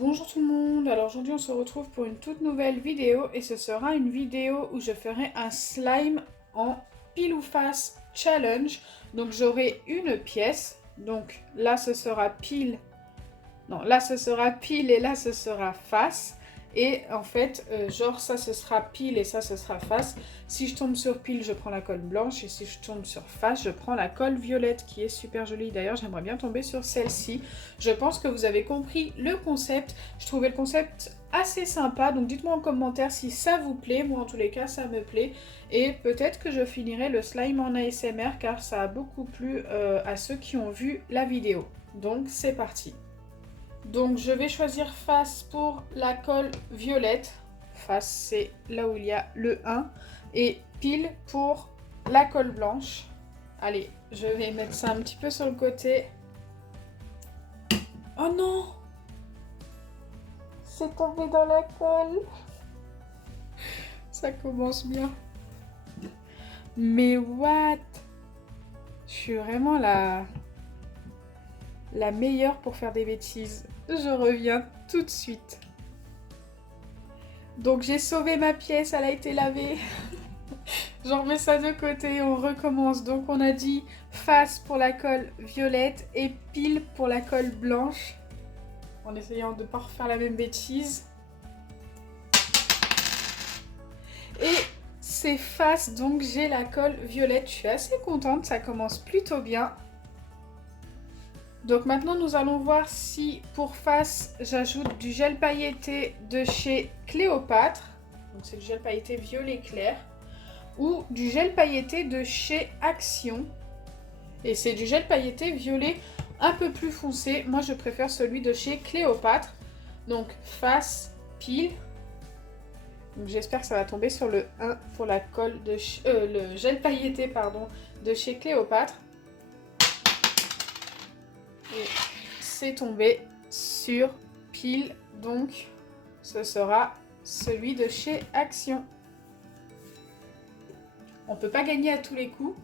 Bonjour tout le monde, alors aujourd'hui on se retrouve pour une toute nouvelle vidéo et ce sera une vidéo où je ferai un slime en pile ou face challenge. Donc j'aurai une pièce, donc là ce sera pile, non là ce sera pile et là ce sera face. Et en fait, genre ça ce sera pile et ça ce sera face. Si je tombe sur pile, je prends la colle blanche et si je tombe sur face, je prends la colle violette qui est super jolie. D'ailleurs, j'aimerais bien tomber sur celle-ci. Je pense que vous avez compris le concept. Je trouvais le concept assez sympa, donc dites-moi en commentaire si ça vous plaît. Moi, en tous les cas, ça me plaît. Et peut-être que je finirai le slime en ASMR car ça a beaucoup plu à ceux qui ont vu la vidéo. Donc, c'est parti. Donc je vais choisir face pour la colle violette. Face c'est là où il y a le 1. Et pile pour la colle blanche. Allez, je vais mettre ça un petit peu sur le côté. Oh non! C'est tombé dans la colle. Ça commence bien. Mais what? Je suis vraiment la meilleure pour faire des bêtises. Je reviens tout de suite. Donc j'ai sauvé ma pièce, elle a été lavée. J'en remets ça de côté, on recommence. Donc on a dit face pour la colle violette et pile pour la colle blanche. En essayant de ne pas refaire la même bêtise. Et c'est face, donc j'ai la colle violette. Je suis assez contente, ça commence plutôt bien. Donc maintenant nous allons voir si pour face j'ajoute du gel pailleté de chez Cléopâtre. Donc c'est du gel pailleté violet clair. Ou du gel pailleté de chez Action. Et c'est du gel pailleté violet un peu plus foncé. Moi je préfère celui de chez Cléopâtre. Donc face, pile. Donc j'espère que ça va tomber sur le 1 pour la colle de le gel pailleté pardon, de chez Cléopâtre. Et c'est tombé sur pile, donc ce sera celui de chez Action. On peut pas gagner à tous les coups.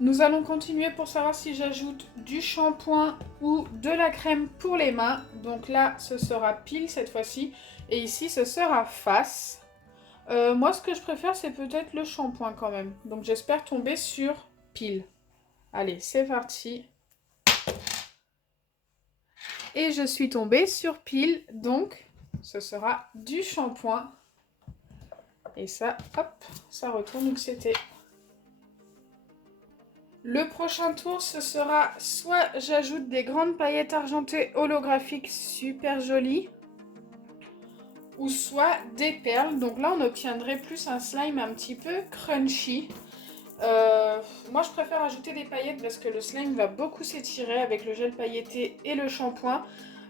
Nous allons continuer pour savoir si j'ajoute du shampoing ou de la crème pour les mains. Donc là, ce sera pile cette fois-ci. Et ici, ce sera face. Moi, ce que je préfère, c'est peut-être le shampoing quand même. Donc j'espère tomber sur pile. Allez, c'est parti. Et je suis tombée sur pile, donc ce sera du shampoing. Et ça, hop, ça retourne où c'était. Le prochain tour, ce sera soit j'ajoute des grandes paillettes argentées holographiques super jolies, ou soit des perles. Donc là, on obtiendrait plus un slime un petit peu crunchy. Moi, je préfère ajouter des paillettes parce que le slime va beaucoup s'étirer avec le gel pailleté et le shampoing.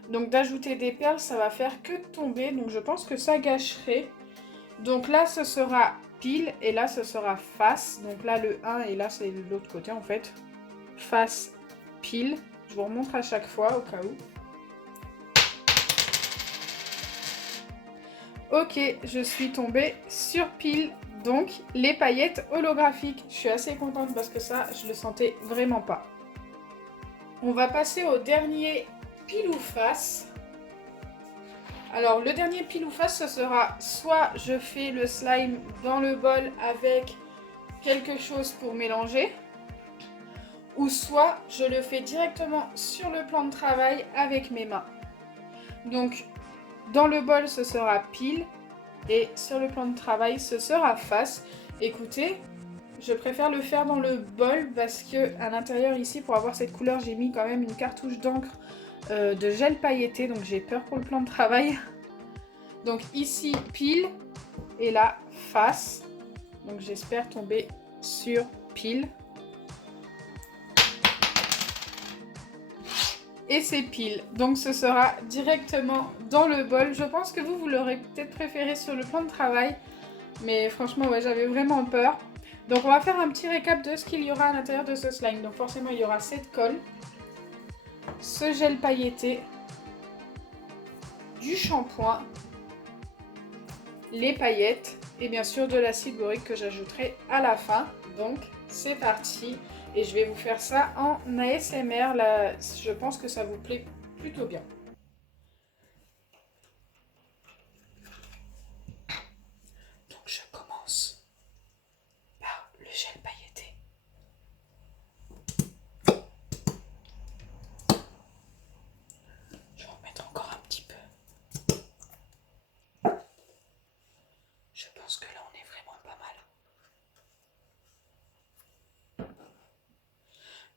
Donc d'ajouter des perles, ça va faire que tomber. Donc je pense que ça gâcherait. Donc là, ce sera pile et là, ce sera face. Donc là, le 1 et là, c'est l'autre côté en fait. Face, pile. Je vous remontre à chaque fois au cas où. Ok, je suis tombée sur pile. Donc les paillettes holographiques. Je suis assez contente parce que ça, je le sentais vraiment pas. On va passer au dernier pile ou face. Alors le dernier pile ou face, ce sera soit je fais le slime dans le bol avec quelque chose pour mélanger, ou soit je le fais directement sur le plan de travail avec mes mains. Donc dans le bol ce sera pile et sur le plan de travail ce sera face. Écoutez, je préfère le faire dans le bol parce que à l'intérieur ici, pour avoir cette couleur, j'ai mis quand même une cartouche d'encre de gel pailleté, donc j'ai peur pour le plan de travail. Donc ici pile et là face. Donc j'espère tomber sur pile. Et c'est pile. Donc ce sera directement dans le bol. Je pense que vous l'aurez peut-être préféré sur le plan de travail. Mais franchement, ouais, j'avais vraiment peur. Donc on va faire un petit récap de ce qu'il y aura à l'intérieur de ce slime. Donc forcément, il y aura cette colle, ce gel pailleté, du shampoing, les paillettes et bien sûr de l'acide borique que j'ajouterai à la fin. Donc c'est parti et je vais vous faire ça en ASMR. Là, je pense que ça vous plaît plutôt bien. Donc je commence par le gel pailleté. Je vais en mettre encore un petit peu. Je pense que là on est vraiment pas mal.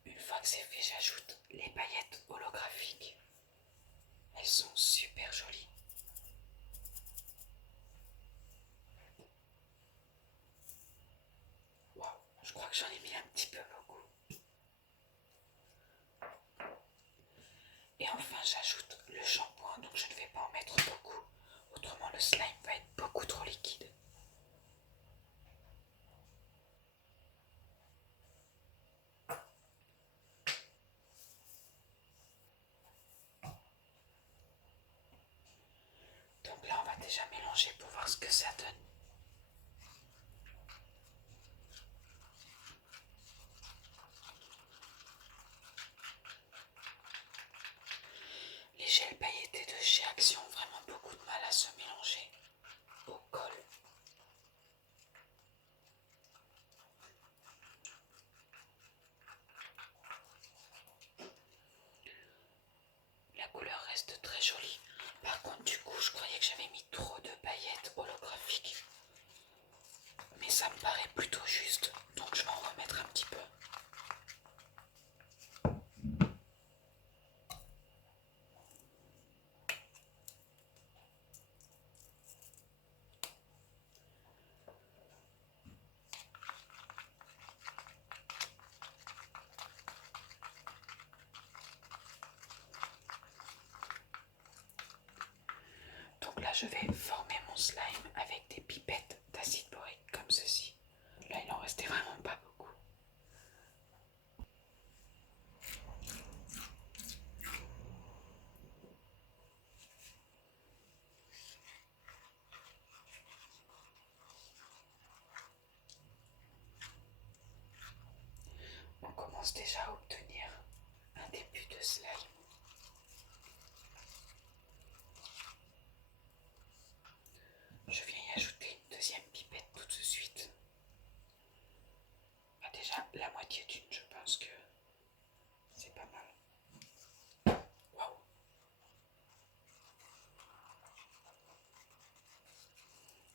Une fois que c'est fait, j'ajoute les paillettes holographiques. Elles sont super jolies. Waouh, je crois que j'en ai mis un petit peu beaucoup. Et enfin j'ajoute le shampoing, donc je ne vais pas en mettre beaucoup. Autrement le slime va être beaucoup trop liquide. Donc là on va déjà mélanger pour voir ce que ça donne. Les gels pailletés de chez Action ont vraiment beaucoup de mal à se mélanger au col. La couleur reste très jolie. Par contre, du coup, je croyais que j'avais mis trop de paillettes holographiques. Mais ça me paraît plutôt juste, donc je vais en remettre un petit peu. Donc là, je vais former mon slime avec des pipettes d'acide borique comme ceci. Là, il en restait vraiment pas beaucoup. On commence déjà à obtenir un début de slime. Je viens y ajouter une deuxième pipette tout de suite. Ah, déjà, la moitié d'une, je pense que c'est pas mal. Waouh!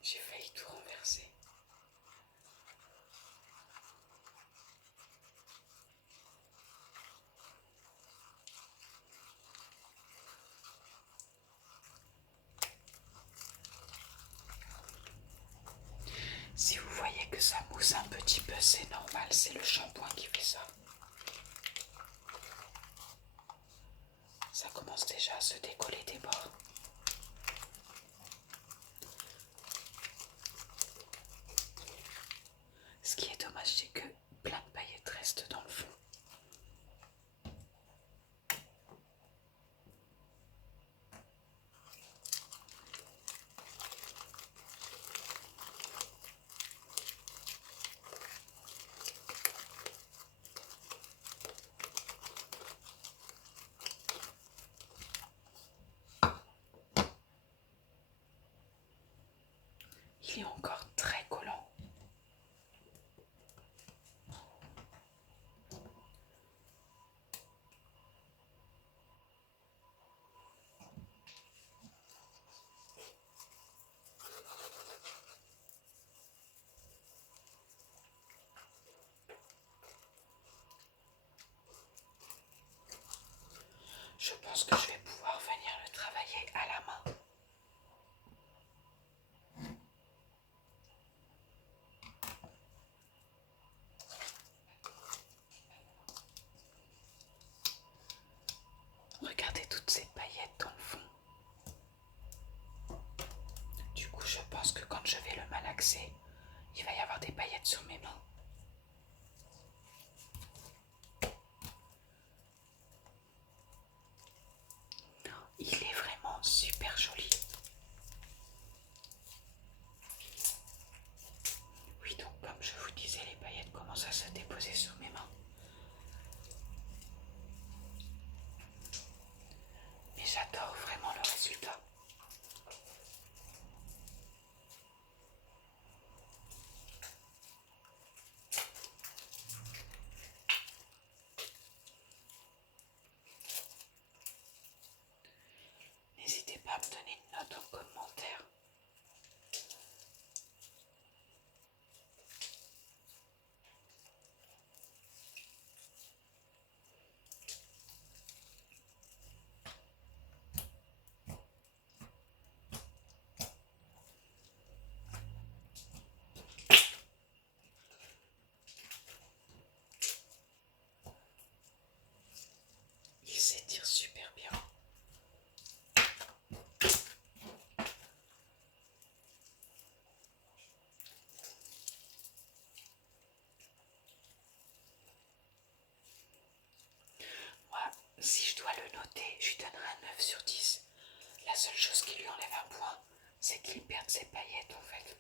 J'ai failli tout renverser. Si vous voyez que ça mousse un petit peu, c'est normal, c'est le shampoing qui fait ça. Ça commence déjà à se décoller des bords. Ce qui est dommage, c'est que plein de paillettes restent dans le fond. Il est encore très collant. Je pense que je vais pouvoir venir le travailler à la main. Regardez toutes ces paillettes dans le fond. Du coup, je pense que quand je vais le malaxer, il va y avoir des paillettes sur mes mains. Il est vraiment super joli. poser sur mes mains. Mais j'adore vraiment le résultat. N'hésitez pas à me donner une note en commentaire. Il s'étire super bien. Moi, si je dois le noter, je lui donnerai un 9 sur 10. La seule chose qui lui enlève un point, c'est qu'il perde ses paillettes en fait.